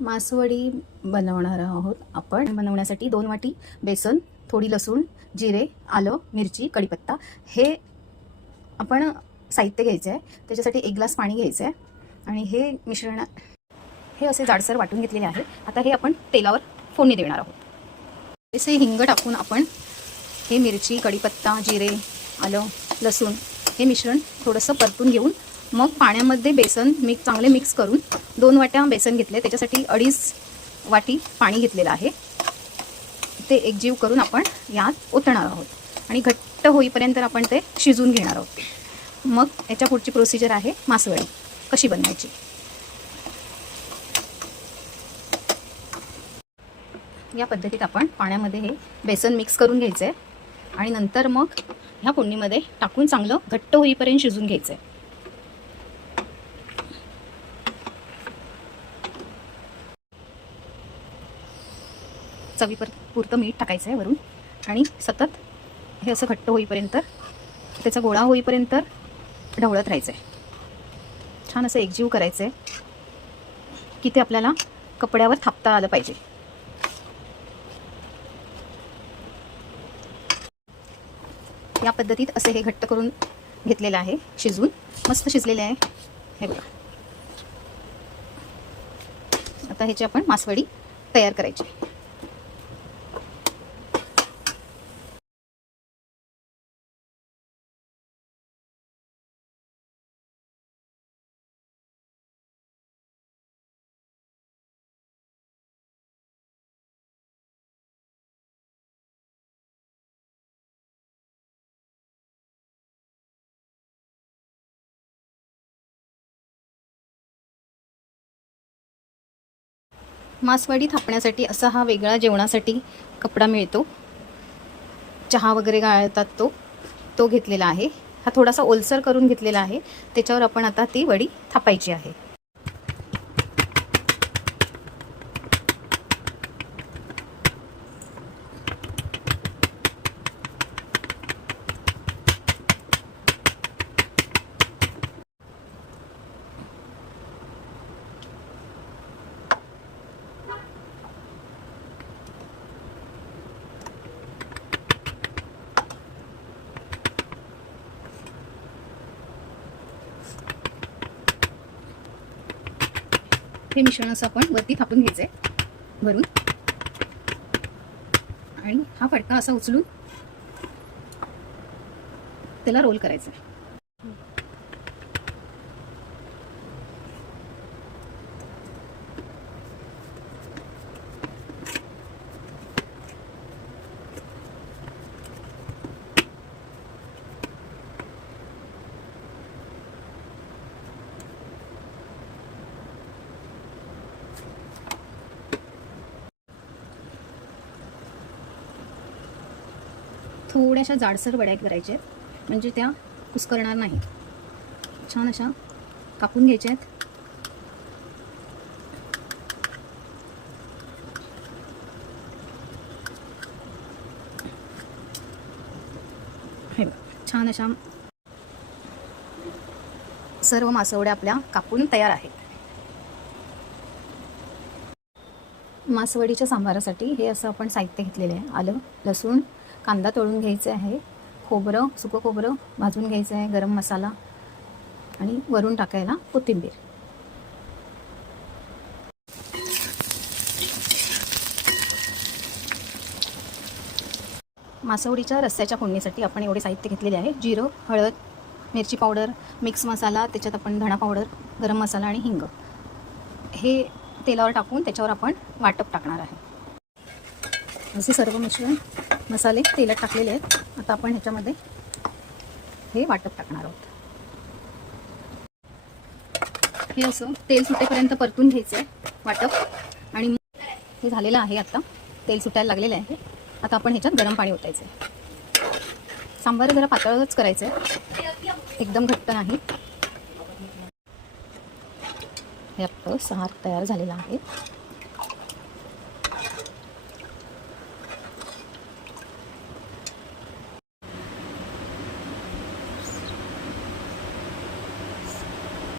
मासवडी बनवणार आहोत आपण। बनवण्यासाठी 2 वाटी बेसन, थोडी लसूण, जिरे, आलं, मिरची, कढीपत्ता हे आपण साहित्य घ्यायचे आहे। त्याच्यासाठी 1 ग्लास पाणी घ्यायचं आहे आणि हे मिश्रण हे असे जाडसर वाटून घेतलेले आहे। आता हे आपण तेलावर फोडणी देणार आहोत। असे हिंग टाकून आपण हे मिरची, कढीपत्ता, जिरे, आलं, लसूण हे मिश्रण थोडंसं परतून घेऊन मग पाण्यामध्ये बेसन चांगले मिक्स करून 2 वाट्या बेसन घेतले, त्याच्यासाठी 2.5 वाटी पाणी घेतलेलं आहे। ते एकजीव करून आपण यात ओतणार आहोत आणि घट्ट होईपर्यंत आपण ते शिजवून घेणार आहोत। मग याच्या पुढची प्रोसिजर आहे मासवडी कशी बनवायची। या पद्धतीत आपण पाण्यामध्ये हे बेसन मिक्स करून घ्यायचं आहे आणि नंतर मग ह्या फोडणीमध्ये टाकून चांगलं घट्ट होईपर्यंत शिजवून घ्यायचं आहे। चवीपुरतं मीठ टाकायचं आहे वरून आणि सतत हे असं घट्ट होईपर्यंत त्याचा गोळा होईपर्यंत ढवळत राहायचं आहे। छान असं एकजीव करायचं आहे की ते आपल्याला कपड्यावर थापता आलं पाहिजे। या पद्धतीत असे हे घट्ट करून घेतलेलं आहे, शिजवून मस्त शिजलेले आहे हे बघा। आता ह्याची आपण मासवडी तयार करायची। मासवडी थापण्यासाठी असा हा वेगळा जेवणासाठी कपडा मिळतो, चहा वगैरे गाळतात तो घेतलेला आहे। हा थोडासा ओलसर करून घेतलेला आहे, त्याच्यावर आपण आता ती वडी थापायची आहे। हे मिश्रण असं आपण वरती थापून घ्यायचंय भरून आणि हा फडका असा उचलून त्याला रोल करायचा आहे। थोड्याशा जाडसर वड्या करायच्या आहेत, म्हणजे त्या कुस्करणार नाही। छान अशा कापून घ्यायच्या आहेत। हे छान अशा सर्व मासवड्या आपल्या कापून तयार आहेत। मासवडीच्या सांबारासाठी हे असं आपण साहित्य घेतलेले आहे। आलं, लसूण, कांदा तळून घ्यायचा आहे, खोबरं, सुकं खोबरं भाजून घ्यायचं आहे, गरम मसाला आणि वरून टाकायला कोथिंबीर। मासवडीच्या रस्स्याच्या फोडणीसाठी आपण एवढे साहित्य घेतलेले आहे। जिरं, हळद, मिरची पावडर, मिक्स मसाला, त्याच्यात आपण धणा पावडर, गरम मसाला आणि हिंग हे तेलावर टाकून त्याच्यावर आपण वाटप टाकणार आहे। असे सर्व मिश्रण मसाले तेलात टाकलेले आहेत। आता आपण ह्याच्यामध्ये हे वाटप टाकणार आहोत। हे असं तेल सुटेपर्यंत परतून घ्यायचं आहे वाटप आणि हे झालेलं आहे। आता तेल सुटायला लागलेलं आहे। आता आपण ह्याच्यात गरम पाणी ओतायचं आहे। सांबार जरा पातळच करायचं आहे, एकदम घट्ट नाही। हे आपलं सार तयार झालेलं आहे।